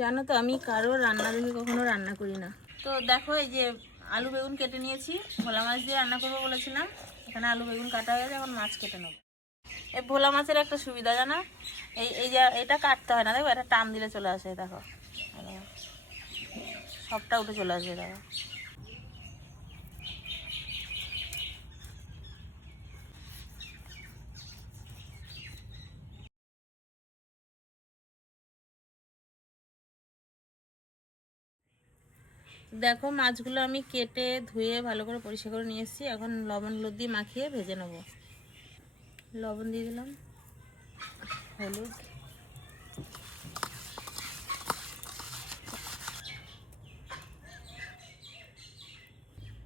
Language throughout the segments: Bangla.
জানো তো আমি কারো রান্না দেখে কখনো রান্না করি না। তো দেখো এই যে আলু বেগুন কেটে নিয়েছি, ভোলা মাছ দিয়ে রান্না করবো বলেছিলাম। এখানে আলু বেগুন কাটা হয়ে গেছে, এখন মাছ কেটে নেবো। এই ভোলা মাছের একটা সুবিধা জানো, এই যে এটা কাটতে হয় না, দেখো এটা টান দিলে চলে আসে, দেখো সবটা উঠে চলে আসবে। দেখো দেখো মাছগুলো আমি কেটে ধুয়ে ভালো করে পরিষ্কার করে নিয়ে এসেছি। এখন লবণ হলুদ দিয়ে মাখিয়ে ভেজে নেব। লবণ দিয়ে দিলাম, হলুদ,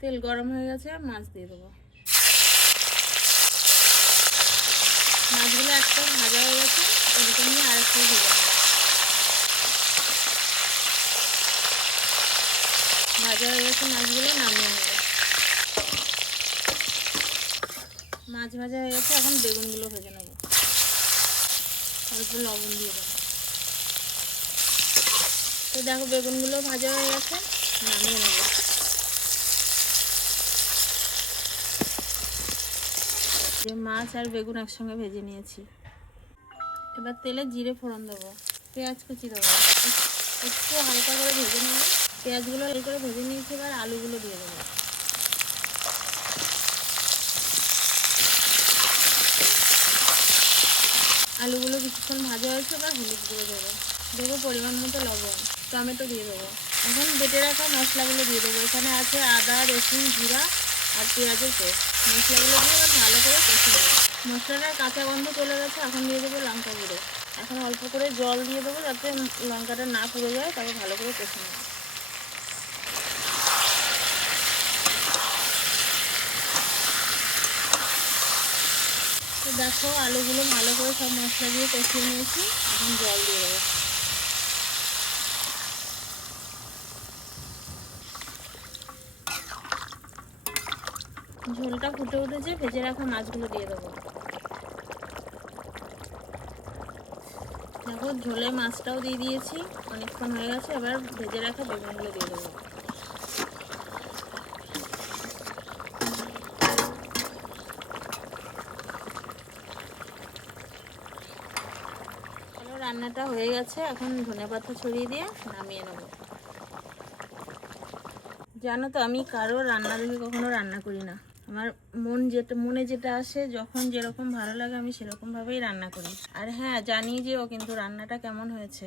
তেল গরম হয়ে গেছে, মাছ দিয়ে দেবো। মাছগুলো একটা ভাজা হয়ে গেছে, এরকম নিয়ে আরেকটা ভেজে নেবো। ভাজা হয়ে গেছে মাছগুলো, নামিয়ে নেব। মাছ ভাজা হয়ে গেছে, এখন বেগুনগুলো ভেজে নেব। অল্প লবণ দিয়ে দেবো। তো দেখো বেগুনগুলো ভাজা হয়ে গেছে, নামিয়ে নেব। যে মাছ আর বেগুন একসঙ্গে ভেজে নিয়েছি। এবার তেলে জিরে ফোড়ন দেবো, পেঁয়াজ কুচি দেবো, একটু হালকা করে ভেজে নেব। পেঁয়াজগুলো লাল করে ভেজে নিয়েছি, এবার আলুগুলো দিয়ে দেবো। আলুগুলো কিছুক্ষণ ভাজা হয়েছে, এবার হলুদ দিয়ে দেবো, দেবো পরিমাণ মতো লবণ, টমেটো দিয়ে দেবো। এখন বেটে রাখা মশলাগুলো দিয়ে দেবো। এখানে আছে আদা, রসুন, জিরা আর পেঁয়াজের পেস্ট। মশলাগুলো দিয়ে এবার ভালো করে কষে নেবো। মশলাটার কাঁচা গন্ধ চলে গেছে, এখন দিয়ে দেবো লঙ্কা গুঁড়ো। এখন অল্প করে জল দিয়ে দেবো, যাতে লঙ্কাটা না পুড়ে যায়, তাকে ভালো করে কষে নেবো। তো দেখো আলুগুলো ভালো করে সব মশলা দিয়ে কষিয়ে নিয়েছি, এখন জল দিয়ে দেবো। ঝোলটা ফুটে উঠেছে, ভেজে রাখা মাছগুলো দিয়ে দেবো। দেখো ঝোলে মাছটাও দিয়ে দিয়েছি, অনেকক্ষণ হয়ে গেছে। এবার ভেজে রাখা বেগুনগুলো দিয়ে দেবো। রান্নাটা হয়ে গেছে, এখন ধনেপাতা ছড়িয়ে দিয়ে নামিয়ে নেব। জানো তো আমি কারো রান্না দেখে কখনো রান্না করি না। আমার মনে যেটা আসে, যখন যেরকম ভালো লাগে আমি সেরকম ভাবেই রান্না করি। আর হ্যাঁ, জানি যে ও কিন্তু রান্নাটা কেমন হয়েছে।